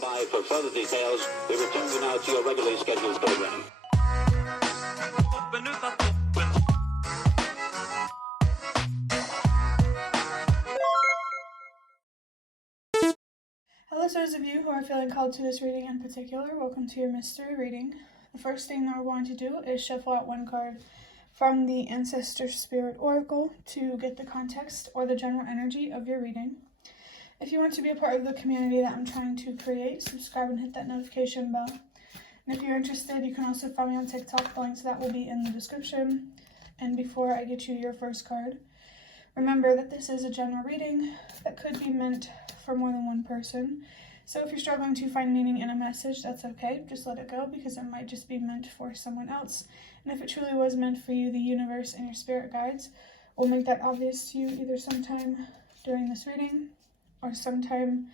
stand by for further details. We return you now to your regularly scheduled program. Hello, those of you who are feeling called to this reading in particular, welcome to your mystery reading. The first thing that we're going to do is shuffle out one card from the Ancestor Spirit Oracle to get the context or the general energy of your reading. If you want to be a part of the community that I'm trying to create, subscribe and hit that notification bell. And if you're interested, you can also find me on TikTok. The link to that will be in the description. And before I get you your first card, remember that this is a general reading that could be meant for more than one person. So if you're struggling to find meaning in a message, that's okay. Just let it go because it might just be meant for someone else. And if it truly was meant for you, the universe and your spirit guides will make that obvious to you either sometime during this reading or sometime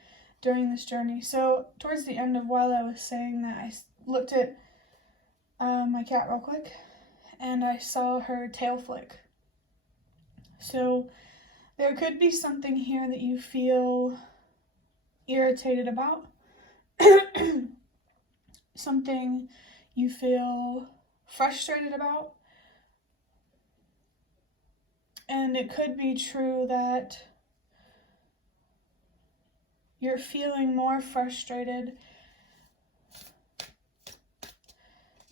during this journey. So towards the end of while I was saying that, I looked at my cat real quick and I saw her tail flick. So there could be something here that you feel irritated about, something you feel frustrated about, and it could be true that you're feeling more frustrated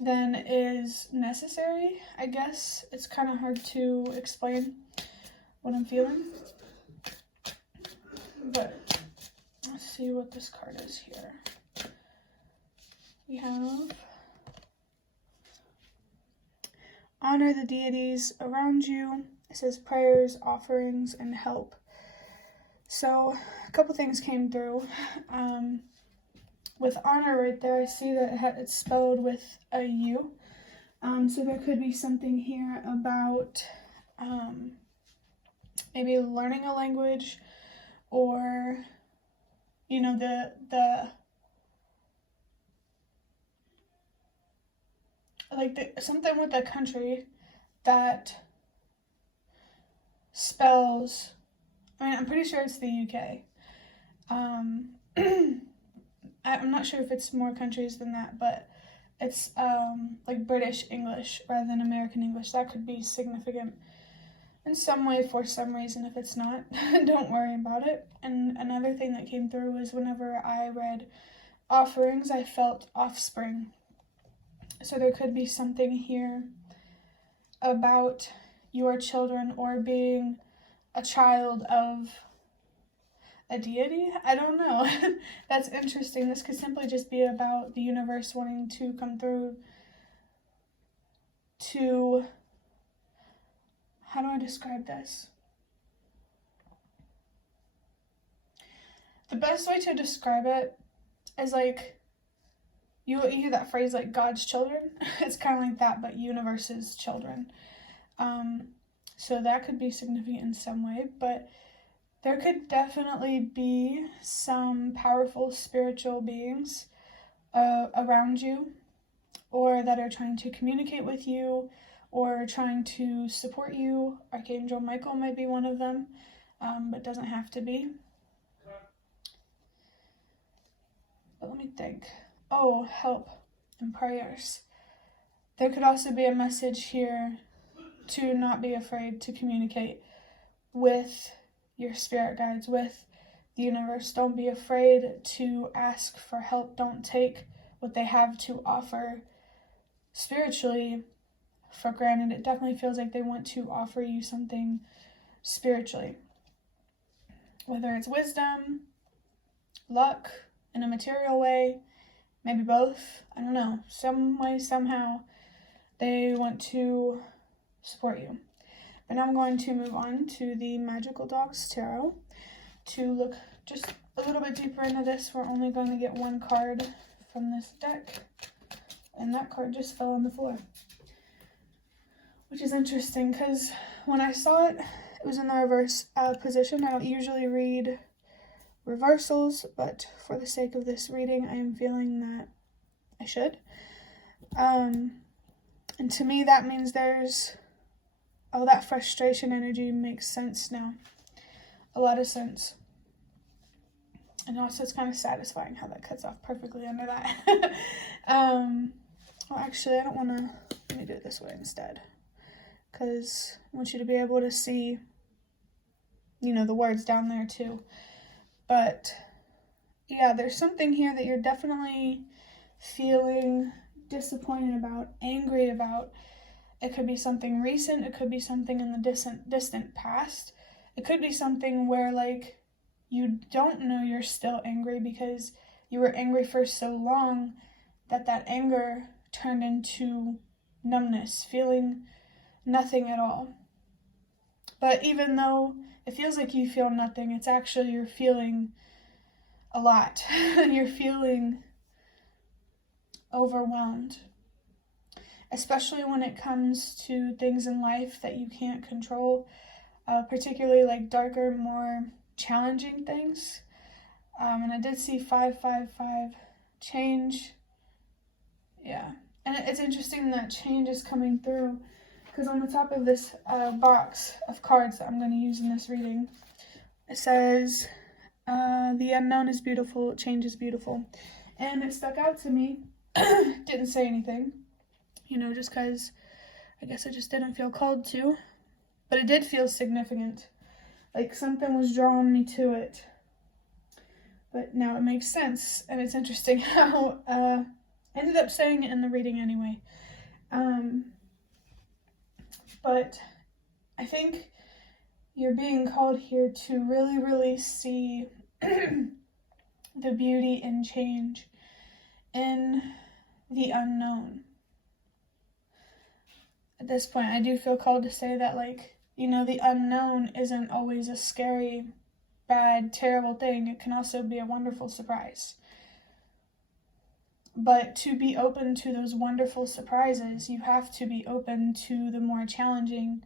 than is necessary. I guess it's kind of hard to explain what I'm feeling, but let's see what this card is here. We have honor the deities around you. It says prayers, offerings, and help. So a couple things came through. With honor right there, I see that it's spelled with a U. So there could be something here about maybe learning a language, or you know, something with a country that spells, I mean, I'm pretty sure it's the UK. I'm not sure if it's more countries than that, but it's like British English rather than American English. That could be significant in some way for some reason. If it's not, don't worry about it. And another thing that came through was whenever I read offerings, I felt offspring. So there could be something here about your children or being a child of a deity. I don't know. That's interesting. This could simply just be about the universe wanting to come through to, how do I describe this? The best way to describe it is like, you hear that phrase like God's children? It's kind of like that, but universe's children. So that could be significant in some way, but there could definitely be some powerful spiritual beings around you, or that are trying to communicate with you, or trying to support you. Archangel Michael might be one of them, but doesn't have to be. But let me think. Oh, help and prayers. There could also be a message here to not be afraid to communicate with your spirit guides, with the universe. Don't be afraid to ask for help. Don't take what they have to offer spiritually for granted. It definitely feels like they want to offer you something spiritually, whether it's wisdom, luck, in a material way, maybe both. I don't know. Some way, somehow, they want to support you. But now I'm going to move on to the Magical Dogs Tarot to look just a little bit deeper into this. We're only going to get one card from this deck, and that card just fell on the floor, which is interesting because when I saw it, it was in the reverse position. I don't usually read reversals, but for the sake of this reading, I am feeling that I should. And to me, that means there's, oh, that frustration energy makes sense now. A lot of sense. And also it's kind of satisfying how that cuts off perfectly under that. Well, actually, I don't want to, let me do it this way instead, because I want you to be able to see, you know, the words down there too. But yeah, there's something here that you're definitely feeling disappointed about, angry about. It could be something recent, it could be something in the distant past. It could be something where, like, you don't know you're still angry because you were angry for so long that anger turned into numbness, feeling nothing at all. But even though it feels like you feel nothing, it's actually you're feeling a lot. You're feeling overwhelmed, especially when it comes to things in life that you can't control, particularly like darker, more challenging things. And I did see 555 change. Yeah. And it's interesting that change is coming through, because on the top of this box of cards that I'm going to use in this reading, it says, the unknown is beautiful, change is beautiful. And it stuck out to me. Didn't say anything, you know, just because I guess I just didn't feel called to. But it did feel significant. Like something was drawing me to it. But now it makes sense. And it's interesting how I ended up saying it in the reading anyway. But I think you're being called here to really, really see the beauty in change, in the unknown. At this point, I do feel called to say that, like, you know, the unknown isn't always a scary, bad, terrible thing. It can also be a wonderful surprise. But to be open to those wonderful surprises, you have to be open to the more challenging,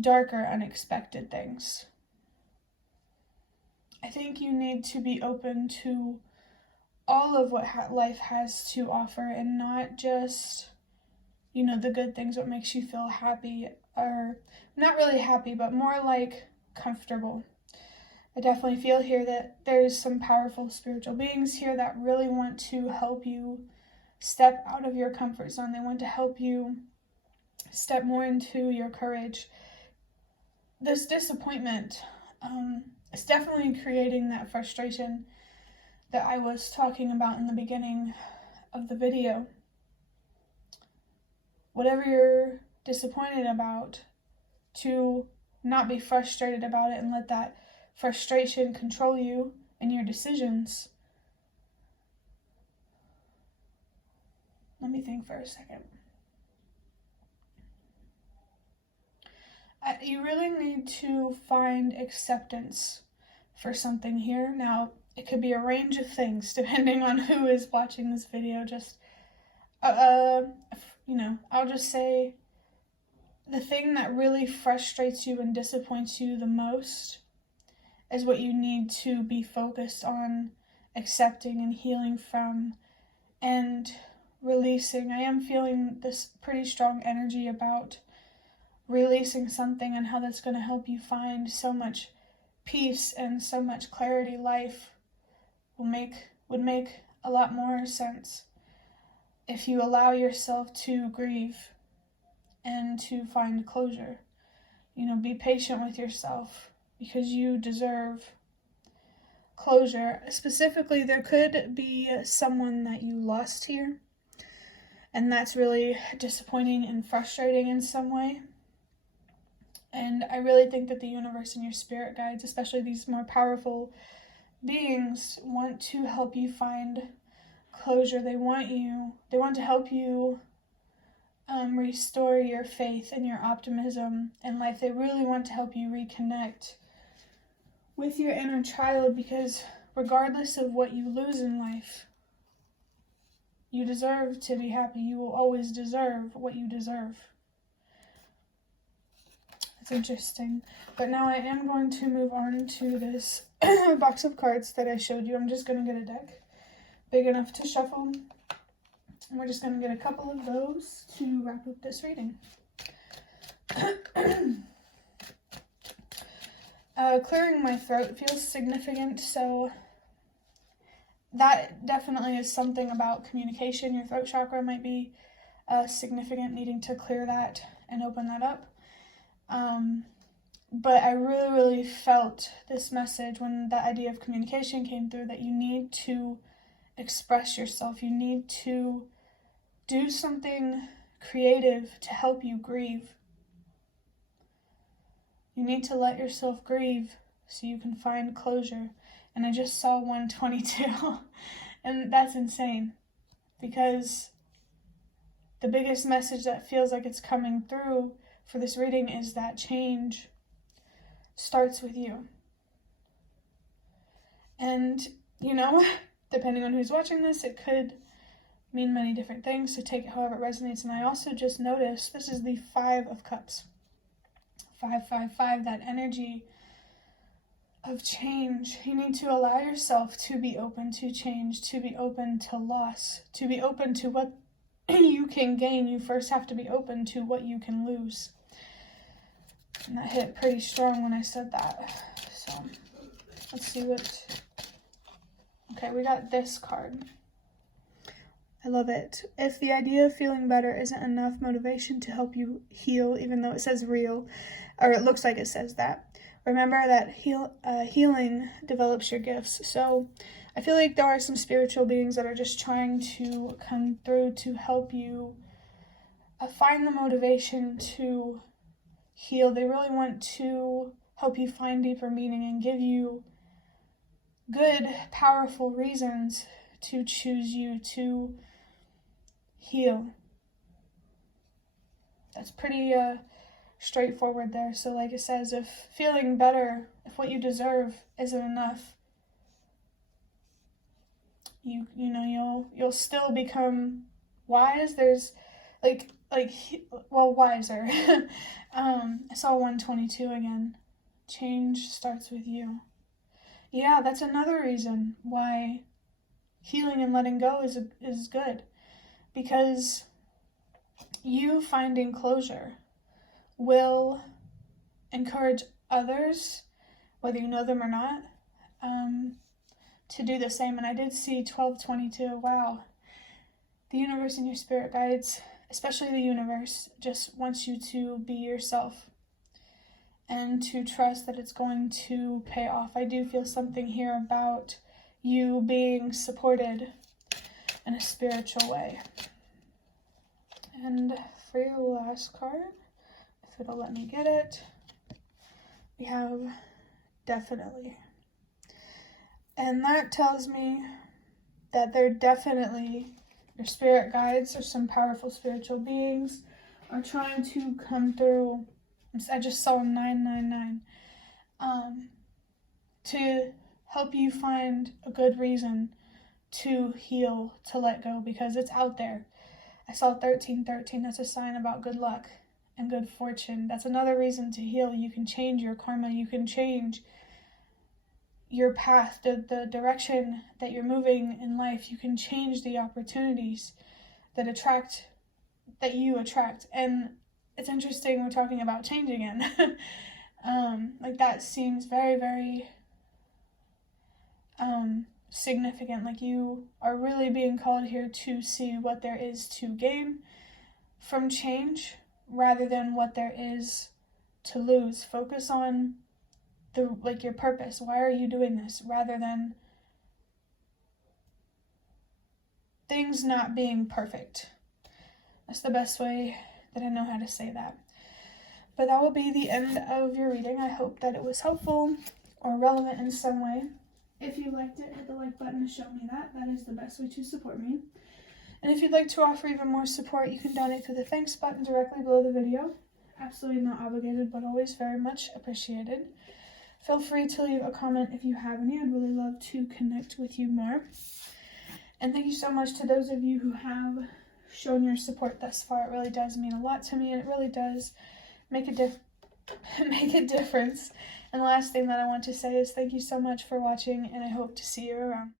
darker, unexpected things. I think you need to be open to all of what life has to offer, and not just, you know, the good things, what makes you feel happy, or not really happy, but more like comfortable. I definitely feel here that there's some powerful spiritual beings here that really want to help you step out of your comfort zone. They want to help you step more into your courage. This disappointment is definitely creating that frustration that I was talking about in the beginning of the video. Whatever you're disappointed about, to not be frustrated about it and let that frustration control you and your decisions. Let me think for a second. You really need to find acceptance for something here. Now, it could be a range of things depending on who is watching this video. Just, you know, I'll just say the thing that really frustrates you and disappoints you the most is what you need to be focused on accepting and healing from and releasing. I am feeling this pretty strong energy about releasing something, and how that's going to help you find so much peace and so much clarity. Life would make a lot more sense if you allow yourself to grieve and to find closure. You know, be patient with yourself, because you deserve closure. Specifically, there could be someone that you lost here, and that's really disappointing and frustrating in some way. And I really think that the universe and your spirit guides, especially these more powerful beings, want to help you find closure. They want to help you restore your faith and your optimism in life. They really want to help you reconnect with your inner child, because regardless of what you lose in life, you deserve to be happy. You will always deserve what you deserve. It's interesting. But now I am going to move on to this box of cards that I showed you. I'm just going to get a deck big enough to shuffle. And we're just going to get a couple of those to wrap up this reading. Clearing my throat feels significant, so that definitely is something about communication. Your throat chakra might be significant, needing to clear that and open that up. But I really, really felt this message when the idea of communication came through, that you need to express yourself. You need to do something creative to help you grieve. You need to let yourself grieve so you can find closure. And I just saw 122, and that's insane, because the biggest message that feels like it's coming through for this reading is that change starts with you. And, you know, depending on who's watching this, it could mean many different things, so take it however it resonates. And I also just noticed this is the 5 of Cups. 555, that energy of change. You need to allow yourself to be open to change, to be open to loss, to be open to what you can gain. You first have to be open to what you can lose. And that hit pretty strong when I said that. So let's see what... Okay, we got this card. I love it. If the idea of feeling better isn't enough motivation to help you heal, even though it says real, or it looks like it says that, remember that healing develops your gifts. So I feel like there are some spiritual beings that are just trying to come through to help you find the motivation to heal. They really want to help you find deeper meaning and give you good, powerful reasons to choose you, to heal. That's pretty straightforward there. So like it says, if feeling better, if what you deserve isn't enough, you know you'll still become wise. There's wiser. I saw 122 again. Change starts with you. Yeah, that's another reason why healing and letting go is good, because you finding closure will encourage others, whether you know them or not, to do the same. And I did see 1222. Wow. The universe and your spirit guides, especially the universe, just wants you to be yourself and to trust that it's going to pay off. I do feel something here about you being supported in a spiritual way. And for your last card, if it'll let me get it, we have definitely. And that tells me that they're definitely, your spirit guides or some powerful spiritual beings are trying to come through. I just saw 999 to help you find a good reason to heal, to let go, because it's out there. I saw 1313. That's a sign about good luck and good fortune. That's another reason to heal. You can change your karma. You can change your path, the direction that you're moving in life. You can change the opportunities that you attract. And it's interesting we're talking about change again. Like that seems very, very significant. Like you are really being called here to see what there is to gain from change rather than what there is to lose. Focus on your purpose. Why are you doing this? Rather than things not being perfect. That's the best way that I know how to say that. But that will be the end of your reading. I hope that it was helpful or relevant in some way. If you liked it, hit the like button to show me that. That is the best way to support me. And if you'd like to offer even more support, you can donate through the thanks button directly below the video. Absolutely not obligated, but always very much appreciated. Feel free to leave a comment if you have any. I'd really love to connect with you more. And thank you so much to those of you who have shown your support thus far. It really does mean a lot to me, and it really does make a difference. And the last thing that I want to say is thank you so much for watching, and I hope to see you around.